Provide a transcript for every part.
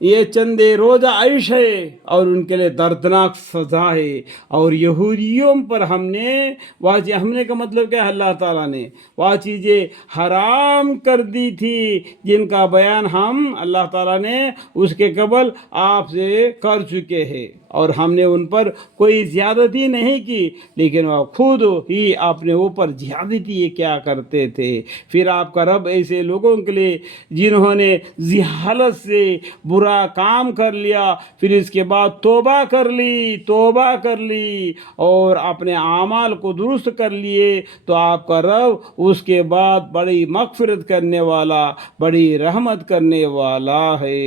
یہ چند روزہ عیش ہے اور ان کے لیے دردناک سزا ہے۔ اور یہودیوں پر ہم نے کا مطلب کیا ہے، اللہ تعالیٰ نے وہ چیزیں حرام کر دی تھی جن کا بیان ہم اللہ تعالیٰ نے اس کے قبل آپ سے کر چکے ہیں، اور ہم نے ان پر کوئی زیادتی نہیں کی، لیکن وہ خود ہی اپنے اوپر زیادتی کیا کرتے تھے۔ پھر آپ کا رب ایسے لوگوں کے لیے جنہوں نے جہالت سے برا کام کر لیا، پھر اس کے بعد توبہ کر لی اور اپنے اعمال کو درست کر لیے، تو آپ کا رب اس کے بعد بڑی مغفرت کرنے والا، بڑی رحمت کرنے والا ہے۔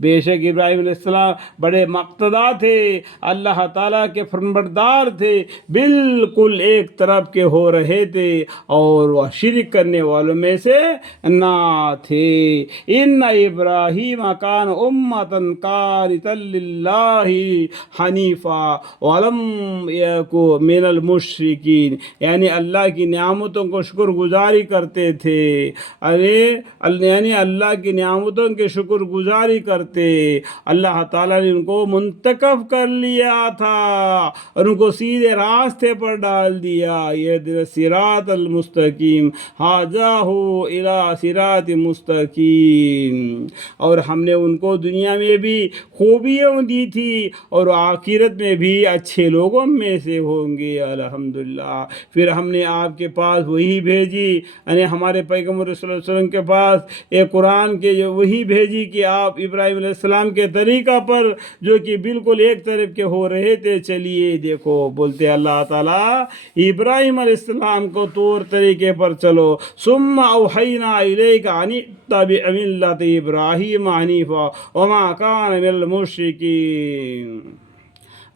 بے شک ابراہیم علیہ السلام بڑے مقتدا تھے، اللہ تعالیٰ کے فرمانبردار تھے، بالکل ایک طرف کے ہو رہے تھے اور وہ شرک کرنے والوں میں سے نہ تھے۔ ان ابراہیم کان امۃ قانتا للہ حنیفا ولم یک من المشرکین، یعنی اللہ کی نعمتوں کو شکر گزاری کرتے تھے، یعنی اللہ کی نعمتوں کے شکر گزاری کرتے۔ اللہ تعالیٰ نے ان کو منتخب کر لیا تھا اور ان کو سیدھے راستے پر ڈال دیا۔ یہ صراط المستقیم ھذا ھو الی صراط مستقیم، اور ہم نے ان کو دنیا میں بھی خوبیاں دی تھی اور آخرت میں بھی اچھے لوگوں میں سے ہوں گے، الحمدللہ۔ پھر ہم نے آپ کے پاس وہی بھیجی، یعنی ہمارے پیغمبر صلی اللہ علیہ وسلم کے پاس ایک قرآن کے وہی بھیجی کہ آپ ابراہیم علیہ السلام کے طریقہ پر، جو کہ بالکل ایک طرف کے ہو رہے تھے، چلیے دیکھو، بولتے اللہ تعالیٰ ابراہیم علیہ السلام کو طور طریقے پر چلو، ثم اوحینا الیک ان اتبع ملت ابراہیم حنیفا وما کان من المشرکین۔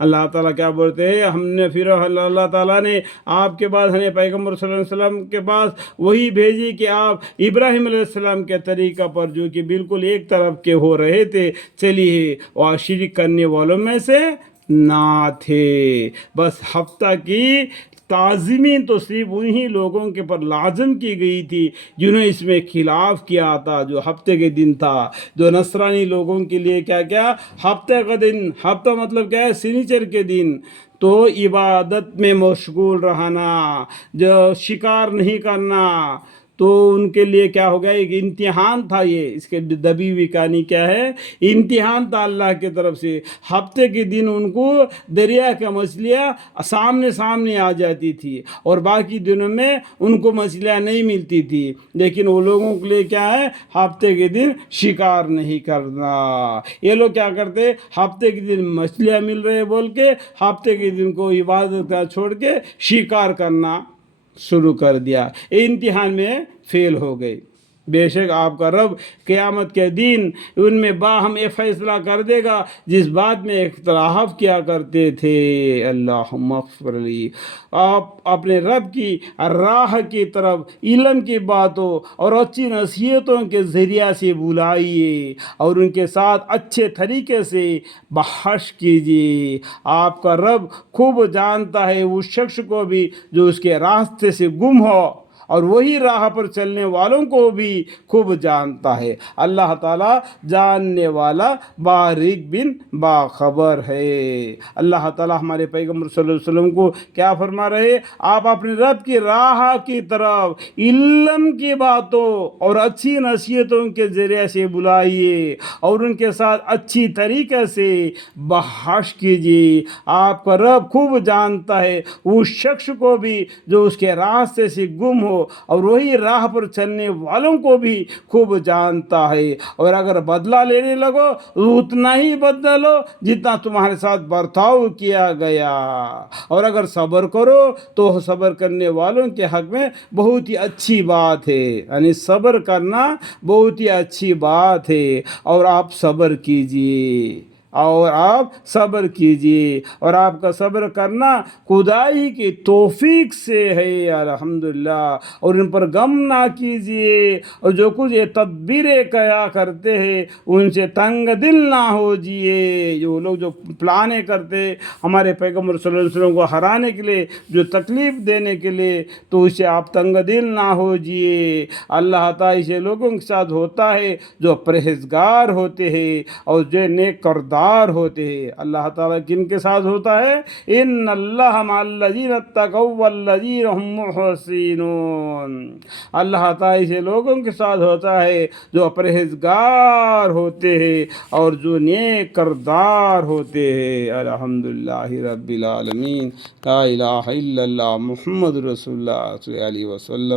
اللہ تعالیٰ کیا بولتے ہیں، ہم نے پھر اللہ تعالیٰ نے آپ کے بعد ہمیں پیغمبر صلی اللہ علیہ وسلم کے پاس وہی بھیجی کہ آپ ابراہیم علیہ السلام کے طریقہ پر، جو کہ بالکل ایک طرف کے ہو رہے تھے، چلیے، اور شرک کرنے والوں میں سے نہ تھے۔ بس ہفتہ کی تعظیمی تو صرف انہی لوگوں کے پر لازم کی گئی تھی جنہوں نے اس میں خلاف کیا تھا، جو ہفتے کے دن تھا۔ جو نصرانی لوگوں کے لیے کیا ہفتے کا دن، ہفتہ مطلب کیا ہے، سنیچر کے دن، تو عبادت میں مشغول رہنا، جو شکار نہیں کرنا، تو ان کے لیے کیا ہو گیا، ایک امتحان تھا۔ یہ اس کے دبی ہوئی کہانی کیا ہے، امتحان تھا اللہ کی طرف سے۔ ہفتے کے دن ان کو دریا کا مچھلیاں سامنے آ جاتی تھی، اور باقی دنوں میں ان کو مچھلیاں نہیں ملتی تھی، لیکن وہ لوگوں کے لیے کیا ہے، ہفتے کے دن شکار نہیں کرنا۔ یہ لوگ کیا کرتے، ہفتے کے دن مچھلیاں مل رہے بول کے ہفتے کے دن کو عبادت کا چھوڑ کے شکار کرنا شروع کر دیا، امتحان میں فیل ہو گئے۔ بے شک آپ کا رب قیامت کے دن ان میں باہم فیصلہ کر دے گا جس بات میں اختلاف کیا کرتے تھے۔ اللہم اغفر لی۔ آپ اپنے رب کی راہ کی طرف علم کی باتوں اور اچھی نصیحتوں کے ذریعہ سے بلائیے اور ان کے ساتھ اچھے طریقے سے بحث کیجیے۔ آپ کا رب خوب جانتا ہے اس شخص کو بھی جو اس کے راستے سے گم ہو، اور وہی راہ پر چلنے والوں کو بھی خوب جانتا ہے۔ اللہ تعالیٰ جاننے والا باریک بن باخبر ہے۔ اللہ تعالیٰ ہمارے پیغمبر صلی اللہ علیہ وسلم کو کیا فرما رہے، آپ اپنے رب کی راہ کی طرف علم کی باتوں اور اچھی نصیحتوں کے ذریعے سے بلائیے اور ان کے ساتھ اچھی طریقے سے بحث کیجیے۔ آپ کا رب خوب جانتا ہے اس شخص کو بھی جو اس کے راستے سے گم ہو، اور وہی راہ پر چلنے والوں کو بھی خوب جانتا ہے۔ اور اگر بدلہ لینے لگو تو اتنا ہی بدلہ لو جتنا تمہارے ساتھ برتاؤ کیا گیا، اور اگر صبر کرو تو صبر کرنے والوں کے حق میں بہت ہی اچھی بات ہے، یعنی صبر کرنا بہت ہی اچھی بات ہے، اور آپ صبر کیجئے۔ اور آپ صبر کیجئے، اور آپ کا صبر کرنا خدائی کی توفیق سے ہے الحمدللہ، اور ان پر غم نہ کیجئے، اور جو کچھ یہ تدبیریں کیا کرتے ہیں ان سے تنگ دل نہ ہو جیے۔ جو لوگ جو پلانے کرتے ہمارے پیغمبر صلی اللہ علیہ وسلم کو ہرانے کے لیے، جو تکلیف دینے کے لیے، تو اس سے آپ تنگ دل نہ ہو جیے۔ اللہ تعالیٰ اسے لوگوں کے ساتھ ہوتا ہے جو پرہیزگار ہوتے ہیں اور جو نیک کردار ہوتے ہیں۔ اللہ تعالیٰ کن کے ساتھ ہوتا ہے؟ ان اللہ مع الذین اتقوا والذین هم محسنون۔ اللہ تعالیٰ اسے لوگوں کے ساتھ ہوتا ہے جو پرہیزگار ہوتے ہیں اور جو نیک کردار ہوتے ہیں۔ الحمدللہ رب العالمین، لا الہ الا اللہ محمد رسول اللہ صلی اللہ علیہ وسلم۔